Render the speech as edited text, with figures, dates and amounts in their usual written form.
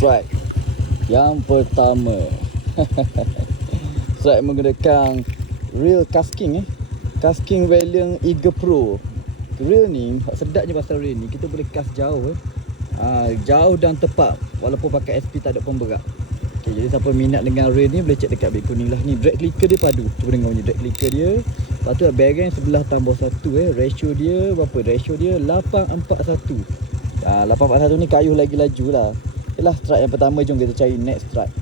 strike yang pertama. Strike menggunakan reel casking casking Valiant Eagle Pro. Reel ni sedapnya pasal reel ni kita boleh cast jauh jauh dan tepat walaupun pakai SP tak ada pemberat. Okay, jadi siapa minat dengan reel ni boleh check dekat beg kuning lah. Ni drag clicker dia padu. Cuba dengar bunyi drag clicker dia. Lepas tu bearing sebelah tambah 1 ratio dia berapa? Ratio dia 841. 841 ni kayuh lagi laju lah. Itulah strike yang pertama. Jom kita cari next strike.